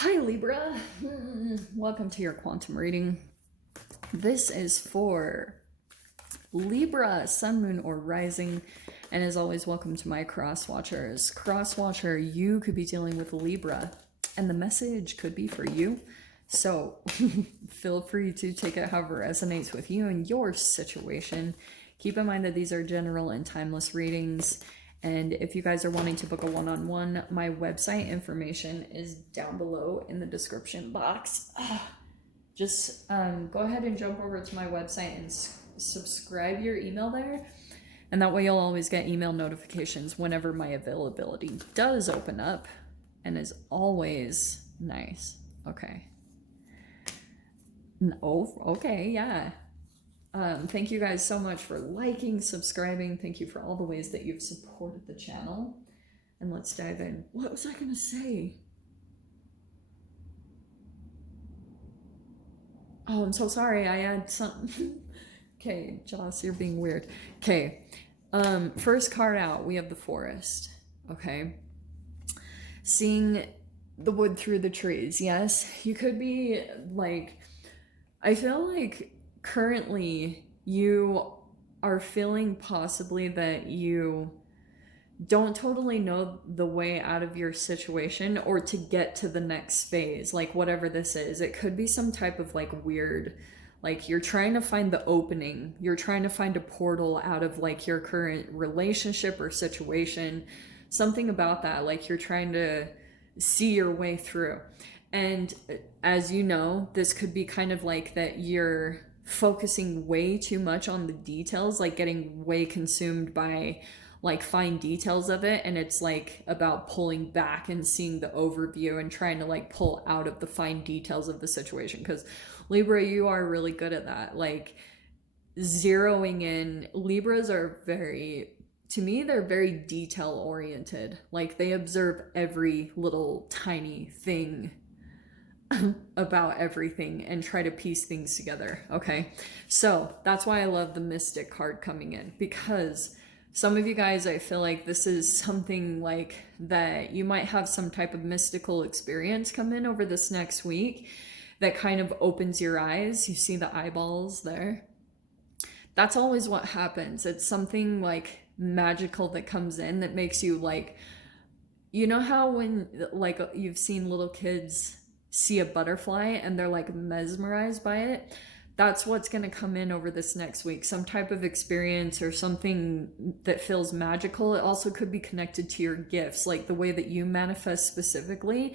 Hi Libra, welcome to your quantum reading. This is for Libra, Sun, Moon, or Rising. And as always, welcome to my cross watchers. Cross watcher, you could be dealing with Libra, and the message could be for you. So feel free to take it however resonates with you and your situation. Keep in mind that these are general and timeless readings. And if you guys are wanting to book a one-on-one, my website information is down below in the description box. Just go ahead and jump over to my website and subscribe your email there. And that way you'll always get email notifications whenever my availability does open up. And is always nice. Okay. Oh, okay, yeah. Thank you guys so much for liking, subscribing. Thank you for all the ways that you've supported the channel. And let's dive in. What was I going to say? Oh, I'm so sorry. I had something. Okay, Joss, you're being weird. Okay. First card out, we have the forest. Okay. Seeing the wood through the trees. Yes, you could be like, I feel like currently you are feeling possibly that you don't totally know the way out of your situation or to get to the next phase, like whatever this is. It could be some type of like weird, like you're trying to find the opening, you're trying to find a portal out of like your current relationship or situation, something about that, like you're trying to see your way through. And as you know, this could be kind of like that you're focusing way too much on the details, like getting way consumed by like fine details of it. And it's like about pulling back and seeing the overview and trying to like pull out of the fine details of the situation. Because Libra, you are really good at that. Like zeroing in. Libras are very, to me, they're very detail oriented. Like they observe every little tiny thing about everything and try to piece things together. Okay, so that's why I love the Mystic card coming in, because some of you guys, I feel like this is something like that you might have some type of mystical experience come in over this next week that kind of opens your eyes. You see the eyeballs there? That's always what happens. It's something like magical that comes in that makes you like, you know how when like you've seen little kids see a butterfly and they're like mesmerized by it? That's what's going to come in over this next week. Some type of experience or something that feels magical. It also could be connected to your gifts, like the way that you manifest specifically.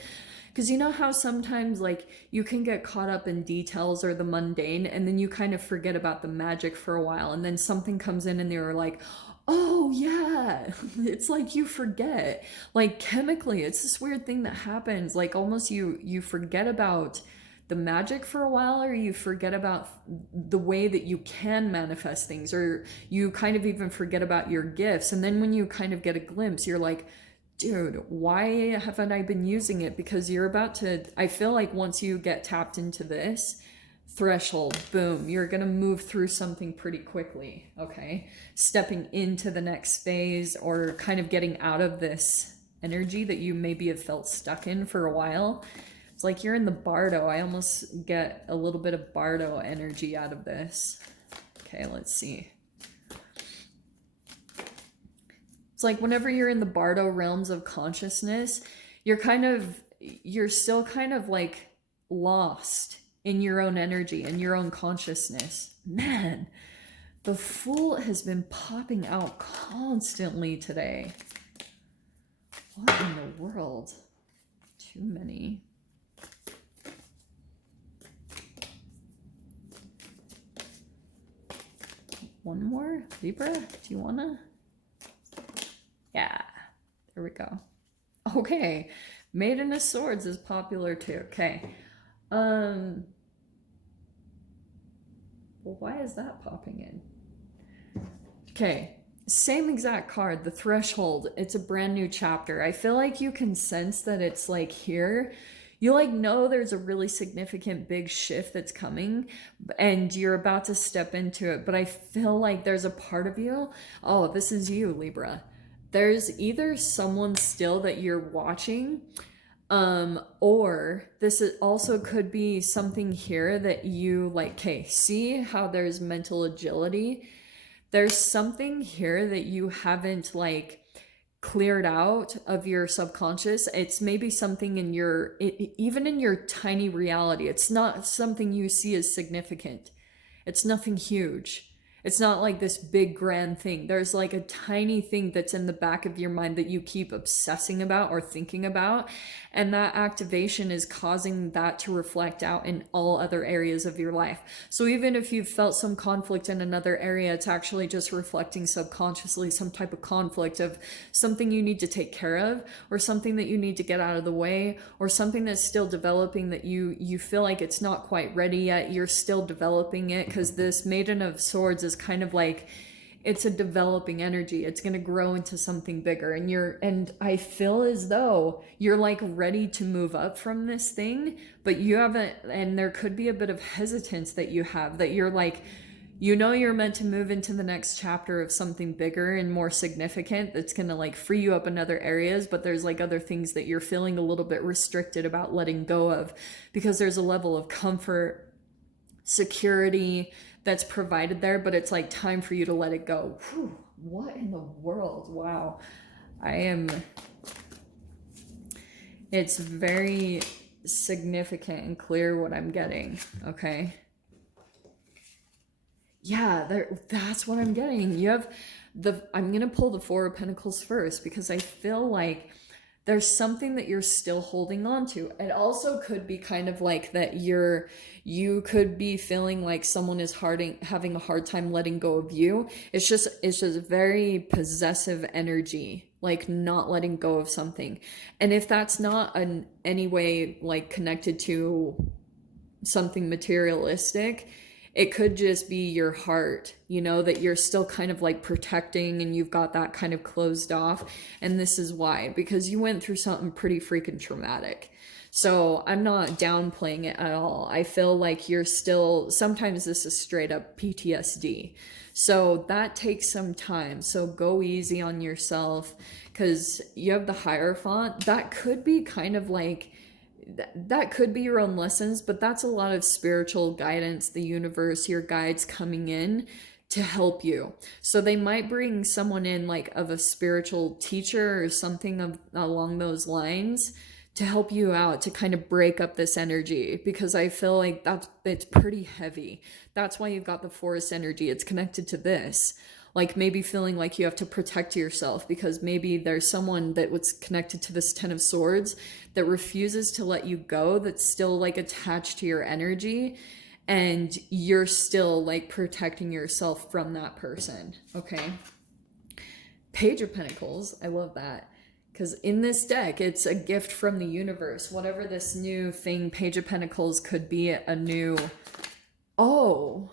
Because you know how sometimes like you can get caught up in details or the mundane, and then you kind of forget about the magic for a while, and then something comes in and you're like, oh yeah. It's like you forget, like chemically, it's this weird thing that happens, like almost you forget about the magic for a while, or you forget about the way that you can manifest things, or you kind of even forget about your gifts. And then when you kind of get a glimpse, you're like, dude, why haven't I been using it? Because you're about to, I feel like once you get tapped into this threshold, boom, you're gonna move through something pretty quickly. Okay, stepping into the next phase, or kind of getting out of this energy that you maybe have felt stuck in for a while. It's like you're in the bardo. I almost get a little bit of bardo energy out of this. Okay, let's see. It's like whenever you're in the bardo realms of consciousness, you're still kind of like lost in your own energy and your own consciousness. Man, the Fool has been popping out constantly today. What in the world? Too many. One more? Libra, do you wanna? Yeah, there we go. Okay, Maiden of Swords is popular too. Okay. Well, why is that popping in? Okay, same exact card, the Threshold. It's a brand new chapter. I feel like you can sense that it's like here. You like know there's a really significant big shift that's coming and you're about to step into it. But I feel like there's a part of you. Oh, this is you, Libra. There's either someone still that you're watching Or this also could be something here that you like, okay, see how there's mental agility? There's something here that you haven't like cleared out of your subconscious. It's maybe something in your, even in your tiny reality, it's not something you see as significant. It's nothing huge. It's not like this big grand thing. There's like a tiny thing that's in the back of your mind that you keep obsessing about or thinking about. And that activation is causing that to reflect out in all other areas of your life. So even if you've felt some conflict in another area, it's actually just reflecting subconsciously some type of conflict of something you need to take care of, or something that you need to get out of the way, or something that's still developing that you feel like it's not quite ready yet. You're still developing it, because this Maiden of Swords is kind of like, it's a developing energy. It's going to grow into something bigger, and I feel as though you're like ready to move up from this thing, but you haven't, and there could be a bit of hesitance that you have, that you're like, you know, you're meant to move into the next chapter of something bigger and more significant that's going to like free you up in other areas, but there's like other things that you're feeling a little bit restricted about letting go of, because there's a level of comfort, security that's provided there, but it's like time for you to let it go. Whew, what in the world? Wow. It's very significant and clear what I'm getting. Okay. Yeah, that's what I'm getting. You have I'm going to pull the Four of Pentacles first, because I feel like there's something that you're still holding on to. It also could be kind of like that you could be feeling like someone is having a hard time letting go of you. It's just very possessive energy, like not letting go of something. And if that's not in any way like connected to something materialistic, it could just be your heart, you know, that you're still kind of like protecting, and you've got that kind of closed off. And this is why, because you went through something pretty freaking traumatic. So I'm not downplaying it at all. I feel like you're still, sometimes this is straight up PTSD. So that takes some time. So go easy on yourself, because you have the Hierophant. That could be kind of like, that could be your own lessons, but that's a lot of spiritual guidance, the universe, your guides coming in to help you. So they might bring someone in like of a spiritual teacher or something along those lines to help you out, to kind of break up this energy, because I feel like it's pretty heavy. That's why you've got the Forest energy. It's connected to this. Like maybe feeling like you have to protect yourself, because maybe there's someone that was connected to this Ten of Swords that refuses to let you go, that's still like attached to your energy, and you're still like protecting yourself from that person. Okay. Page of Pentacles. I love that, because in this deck, it's a gift from the universe. Whatever this new thing, Page of Pentacles could be a new, oh,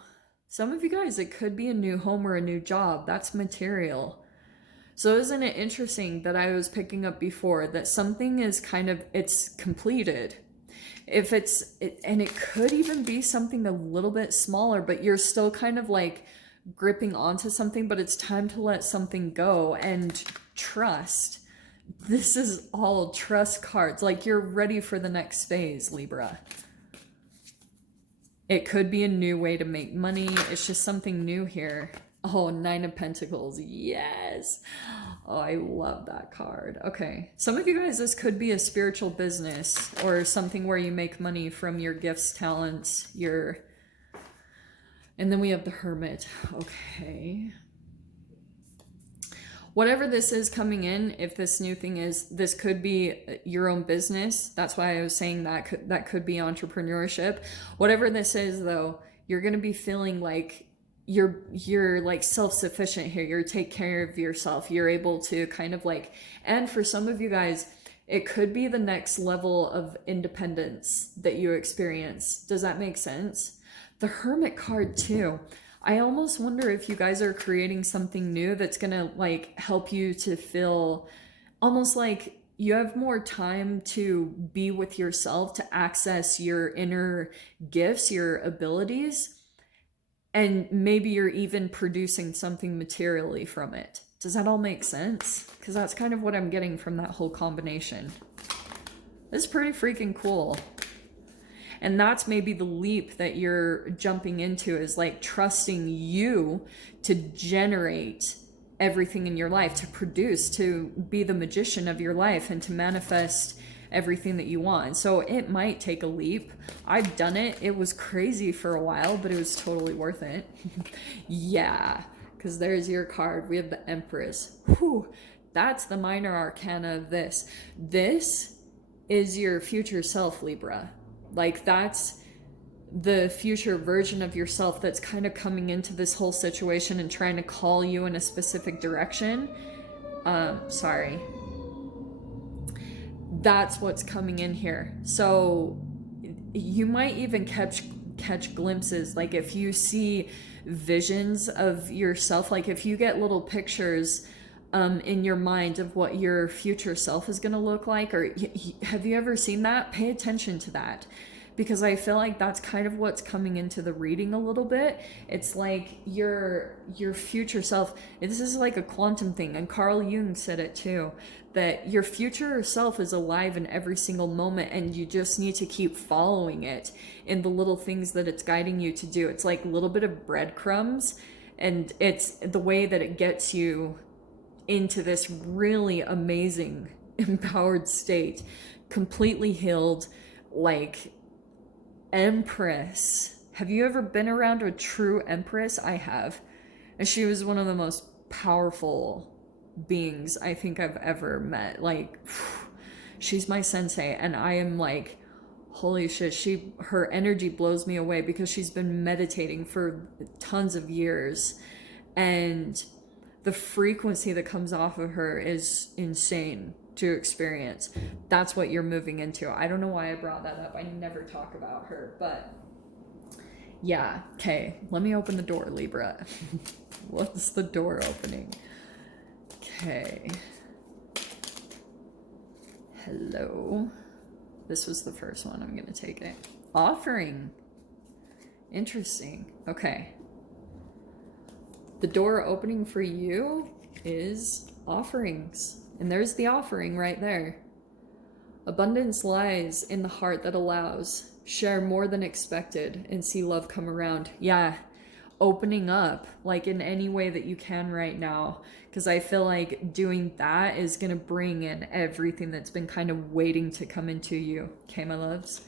some of you guys, it could be a new home or a new job. That's material. So isn't it interesting that I was picking up before that something is kind of, it's completed. If and it could even be something a little bit smaller, but you're still kind of like gripping onto something, but it's time to let something go and trust. This is all trust cards. Like you're ready for the next phase, Libra. It could be a new way to make money. It's just something new here. Oh, Nine of Pentacles. Yes. Oh, I love that card. Okay. Some of you guys, this could be a spiritual business or something where you make money from your gifts, talents, and then we have the Hermit. Okay. Whatever this is coming in, if this new thing is, this could be your own business. That's why I was saying that could be entrepreneurship. Whatever this is, though, you're going to be feeling like you're like self-sufficient here. You take care of yourself. You're able to kind of like, and for some of you guys, it could be the next level of independence that you experience. Does that make sense? The Hermit card too. I almost wonder if you guys are creating something new that's going to like help you to feel almost like you have more time to be with yourself, to access your inner gifts, your abilities, and maybe you're even producing something materially from it. Does that all make sense? Because that's kind of what I'm getting from that whole combination. This is pretty freaking cool. And that's maybe the leap that you're jumping into, is like trusting you to generate everything in your life, to produce, to be the magician of your life, and to manifest everything that you want. So it might take a leap. I've done it. It was crazy for a while, but it was totally worth it. Yeah, because there's your card. We have the Empress. Whew, that's the minor arcana of this. This is your future self, Libra. Like, that's the future version of yourself that's kind of coming into this whole situation and trying to call you in a specific direction. Sorry. That's what's coming in here. So you might even catch glimpses. Like, if you see visions of yourself, like if you get little pictures in your mind of what your future self is going to look like, or have you ever seen that? Pay attention to that, because I feel like that's kind of what's coming into the reading a little bit. It's like your future self. This is like a quantum thing, and Carl Jung said it too, that your future self is alive in every single moment, and you just need to keep following it in the little things that it's guiding you to do. It's like a little bit of breadcrumbs, and it's the way that it gets you into this really amazing, empowered state, completely healed, like Empress. Have you ever been around a true Empress? I have. And she was one of the most powerful beings I think I've ever met. Like, she's my sensei, and I am like, holy shit, her energy blows me away, because she's been meditating for tons of years, and the frequency that comes off of her is insane to experience. That's what you're moving into. I don't know why I brought that up. I never talk about her, but yeah. Okay, let me open the door, Libra. What's the door opening? Okay. Hello. This was the first one. I'm gonna take it. Offering. Interesting. Okay. The door opening for you is offerings. And there's the offering right there. Abundance lies in the heart that allows. Share more than expected and see love come around. Yeah, opening up, like in any way that you can right now. Because I feel like doing that is going to bring in everything that's been kind of waiting to come into you. Okay, my loves?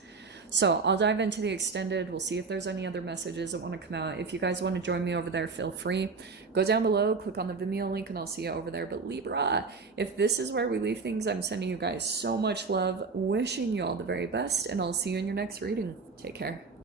So I'll dive into the extended. We'll see if there's any other messages that want to come out. If you guys want to join me over there, feel free. Go down below, click on the Vimeo link, and I'll see you over there. But Libra, if this is where we leave things, I'm sending you guys so much love, wishing you all the very best, and I'll see you in your next reading. Take care.